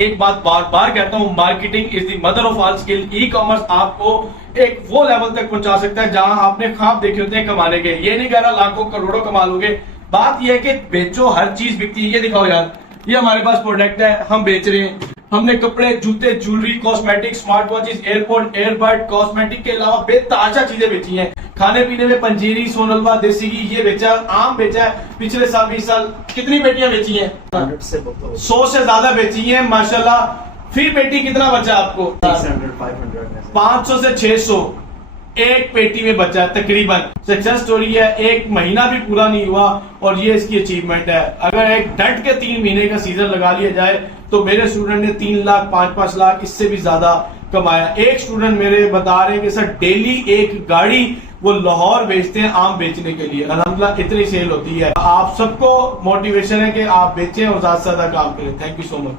एक बात बार बार कहता हूं, marketing is the mother of all skill. E commerce आपको एक वो लेवल तक पहुंचा सकता है जहां आपने ख्वाब देखे होते हैं कमाने के। ये नहीं कह रहा लाखों करोड़ों कमा लोगे, बात यह है कि बेचो, हर चीज बिकती है। ये दिखाओ यार, ये हमारे पास प्रोडक्ट है, हम बेच रहे हैं। हमने कपड़े, जूते, jewellery, cosmetic, smart watches, airport, earbud, cosmetic के अलावा बेताजा चीजें बेची हैं। खाने पीने में पंजीरी, सोनलवा, देसी घी ये बेचा, आम बेचा है। पिछले साल 20 साल कितनी पेटियां बेची हैं? 100 से ज्यादा बेची हैं माशाल्लाह। फिर पेटी कितना बचा आपको? 500 से 600 एक पेटी में बचा है तकरीबन। सक्सेस स्टोरी है, एक महीना भी पूरा नहीं हुआ और ये इसकी अचीवमेंट है। अगर एक डट के 3 महीने का सीजन लगा लिया जाए तो मेरे स्टूडेंट ने 3 लाख 5-5 लाख इससे भी ज्यादा कमाया। एक स्टूडेंट मेरे बता रहे हैं कि सर डेली एक गाड़ी वो लाहौर बेचते हैं आम बेचने के लिए। अल्हम्दुलिल्लाह इतनी सेल होती है। आप सबको मोटिवेशन है कि आप बेचें और ज्यादा से ज्यादा काम करें। Thank you so much.